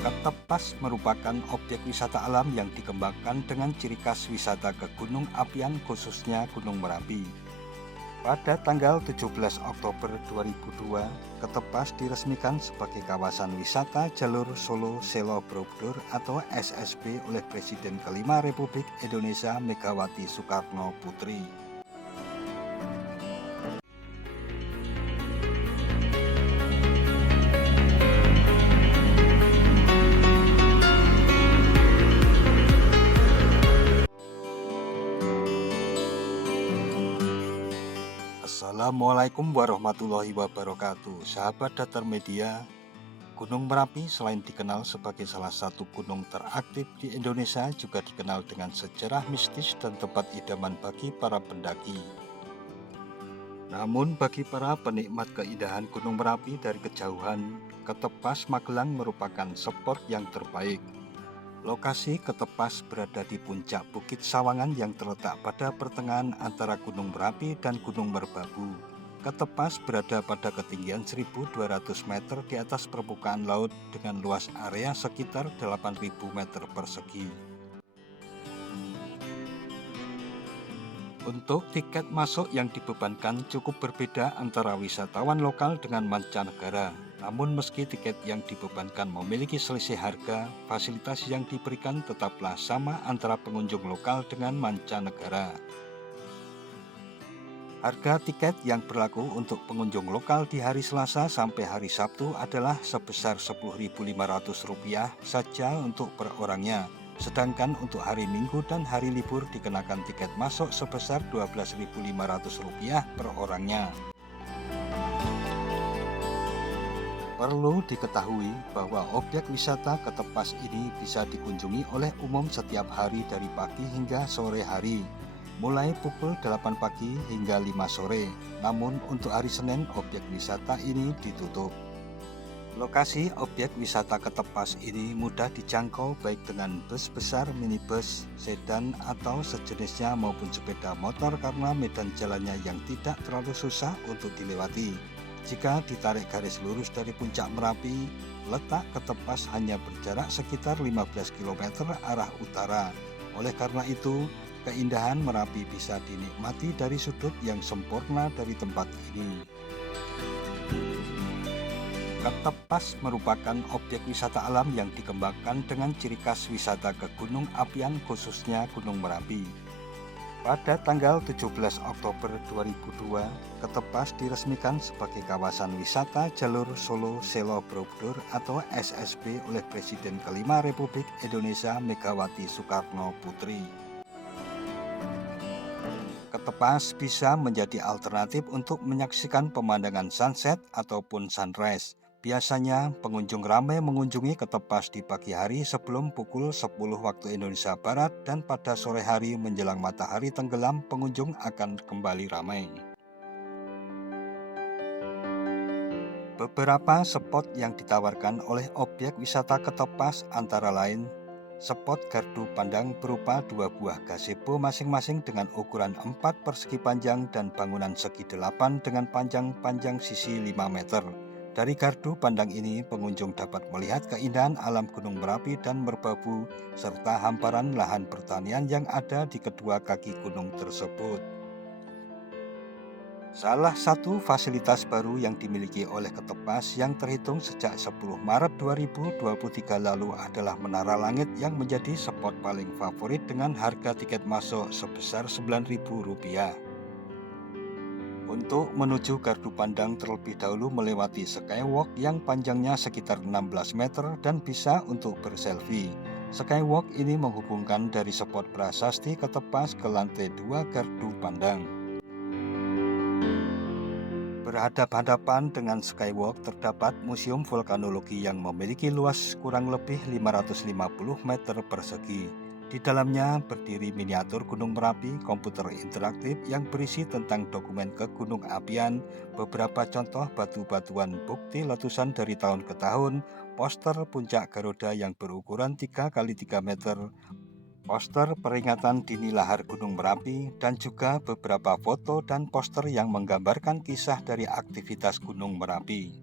Ketepas merupakan objek wisata alam yang dikembangkan dengan ciri khas wisata ke Gunung Apian khususnya Gunung Merapi. Pada tanggal 17 Oktober 2002, Ketepas diresmikan sebagai kawasan wisata jalur Solo Selo Borobudur atau SSB oleh Presiden kelima Republik Indonesia Megawati Soekarno Putri. Assalamualaikum warahmatullahi wabarakatuh. Sahabat Datar Media, Gunung Merapi selain dikenal sebagai salah satu gunung teraktif di Indonesia, juga dikenal dengan sejarah mistis dan tempat idaman bagi para pendaki. Namun bagi para penikmat keindahan Gunung Merapi dari kejauhan, Ketepas Magelang merupakan spot yang terbaik. Lokasi Ketepas berada di puncak Bukit Sawangan yang terletak pada pertengahan antara Gunung Merapi dan Gunung Merbabu. Ketepas berada pada ketinggian 1.200 meter di atas permukaan laut dengan luas area sekitar 8.000 meter persegi. Untuk tiket masuk yang dibebankan cukup berbeda antara wisatawan lokal dengan mancanegara. Namun meski tiket yang dibebankan memiliki selisih harga, fasilitas yang diberikan tetaplah sama antara pengunjung lokal dengan mancanegara. Harga tiket yang berlaku untuk pengunjung lokal di hari Selasa sampai hari Sabtu adalah sebesar Rp10.500 saja untuk per orangnya. Sedangkan untuk hari Minggu dan hari libur dikenakan tiket masuk sebesar Rp12.500 per orangnya. Perlu diketahui bahwa objek wisata Ketepas ini bisa dikunjungi oleh umum setiap hari dari pagi hingga sore hari, mulai pukul 8 pagi hingga 5 sore. Namun untuk hari Senin objek wisata ini ditutup. Lokasi objek wisata Ketepas ini mudah dijangkau baik dengan bus besar, minibus, sedan atau sejenisnya maupun sepeda motor karena medan jalannya yang tidak terlalu susah untuk dilewati. Jika ditarik garis lurus dari puncak Merapi, letak Ketepas hanya berjarak sekitar 15 km arah utara. Oleh karena itu, keindahan Merapi bisa dinikmati dari sudut yang sempurna dari tempat ini. Ketepas merupakan objek wisata alam yang dikembangkan dengan ciri khas wisata ke Gunung Apian khususnya Gunung Merapi. Pada tanggal 17 Oktober 2002, Ketepas diresmikan sebagai kawasan wisata jalur Solo Selo Borobudur atau SSB oleh Presiden kelima Republik Indonesia Megawati Soekarno Putri. Ketepas bisa menjadi alternatif untuk menyaksikan pemandangan sunset ataupun sunrise. Biasanya pengunjung ramai mengunjungi Ketepas di pagi hari sebelum pukul 10 waktu Indonesia Barat, dan pada sore hari menjelang matahari tenggelam pengunjung akan kembali ramai. Beberapa spot yang ditawarkan oleh objek wisata Ketepas antara lain spot gardu pandang berupa 2 buah gazebo masing-masing dengan ukuran 4 persegi panjang dan bangunan segi 8 dengan panjang sisi 5 meter. Dari gardu pandang ini, pengunjung dapat melihat keindahan alam Gunung Merapi dan Merbabu serta hamparan lahan pertanian yang ada di kedua kaki gunung tersebut. Salah satu fasilitas baru yang dimiliki oleh Ketepas yang terhitung sejak 10 Maret 2023 lalu adalah Menara Langit yang menjadi spot paling favorit dengan harga tiket masuk sebesar Rp9.000. Untuk menuju gardu pandang terlebih dahulu melewati skywalk yang panjangnya sekitar 16 meter dan bisa untuk berselfie. Skywalk ini menghubungkan dari spot prasasti Ketepas ke lantai 2 gardu pandang. Berhadapan-hadapan dengan skywalk terdapat Museum Vulkanologi yang memiliki luas kurang lebih 550 meter persegi. Di dalamnya berdiri miniatur Gunung Merapi komputer interaktif yang berisi tentang dokumen ke Gunung Apian, beberapa contoh batu-batuan bukti letusan dari tahun ke tahun, poster puncak Garuda yang berukuran 3x3 meter, poster peringatan dini lahar Gunung Merapi, dan juga beberapa foto dan poster yang menggambarkan kisah dari aktivitas Gunung Merapi.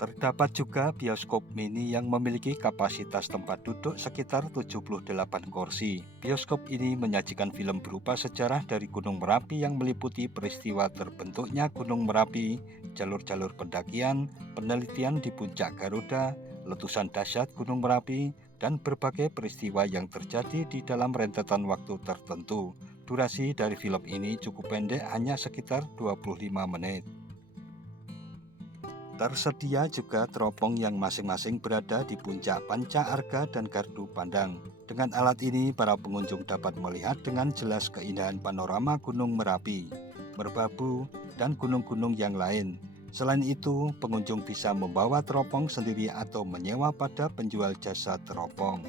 Terdapat juga bioskop mini yang memiliki kapasitas tempat duduk sekitar 78 kursi. Bioskop ini menyajikan film berupa sejarah dari Gunung Merapi yang meliputi peristiwa terbentuknya Gunung Merapi, jalur-jalur pendakian, penelitian di puncak Garuda, letusan dahsyat Gunung Merapi, dan berbagai peristiwa yang terjadi di dalam rentetan waktu tertentu. Durasi dari film ini cukup pendek, hanya sekitar 25 menit. Tersedia juga teropong yang masing-masing berada di puncak Panca Arga dan Gardu Pandang. Dengan alat ini, para pengunjung dapat melihat dengan jelas keindahan panorama Gunung Merapi, Merbabu, dan gunung-gunung yang lain. Selain itu, pengunjung bisa membawa teropong sendiri atau menyewa pada penjual jasa teropong.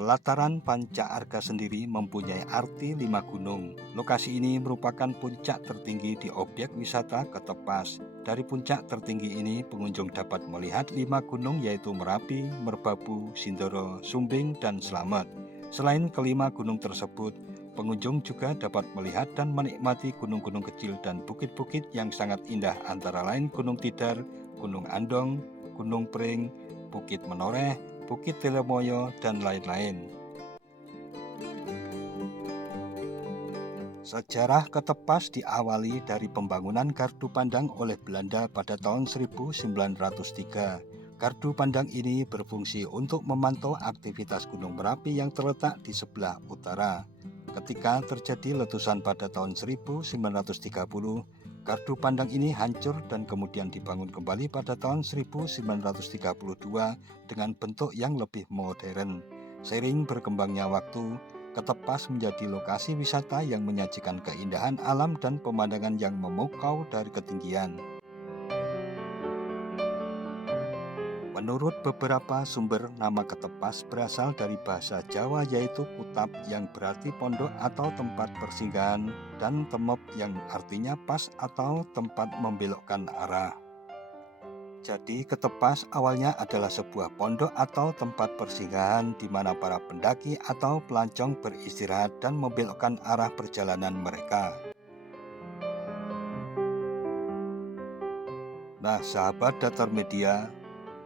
Pelataran Panca Arga sendiri mempunyai arti 5 gunung. Lokasi ini merupakan puncak tertinggi di objek wisata Ketepas. Dari puncak tertinggi ini, pengunjung dapat melihat 5 gunung yaitu Merapi, Merbabu, Sindoro, Sumbing, dan Slamet. Selain kelima gunung tersebut, pengunjung juga dapat melihat dan menikmati gunung-gunung kecil dan bukit-bukit yang sangat indah, antara lain Gunung Tidar, Gunung Andong, Gunung Pring, Bukit Menoreh, Bukit Telemoyo, dan lain-lain. Sejarah Ketepas diawali dari pembangunan Gardu Pandang oleh Belanda pada tahun 1903. Gardu Pandang ini berfungsi untuk memantau aktivitas Gunung Merapi yang terletak di sebelah utara. Ketika terjadi letusan pada tahun 1930, Gardu Pandang ini hancur dan kemudian dibangun kembali pada tahun 1932 dengan bentuk yang lebih modern. Seiring berkembangnya waktu, Ketepas menjadi lokasi wisata yang menyajikan keindahan alam dan pemandangan yang memukau dari ketinggian. Menurut beberapa sumber, nama Ketepas berasal dari bahasa Jawa yaitu kutap yang berarti pondok atau tempat persinggahan, dan temep yang artinya pas atau tempat membelokkan arah. Jadi Ketepas awalnya adalah sebuah pondok atau tempat persinggahan di mana para pendaki atau pelancong beristirahat dan membelokkan arah perjalanan mereka. Nah, sahabat Datar Media,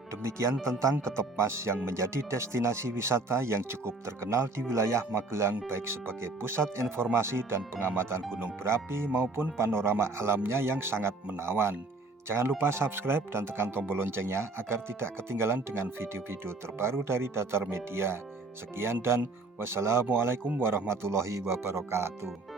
demikian tentang Ketepas yang menjadi destinasi wisata yang cukup terkenal di wilayah Magelang, baik sebagai pusat informasi dan pengamatan gunung berapi maupun panorama alamnya yang sangat menawan. Jangan lupa subscribe dan tekan tombol loncengnya agar tidak ketinggalan dengan video-video terbaru dari Datar Media. Sekian dan wassalamualaikum warahmatullahi wabarakatuh.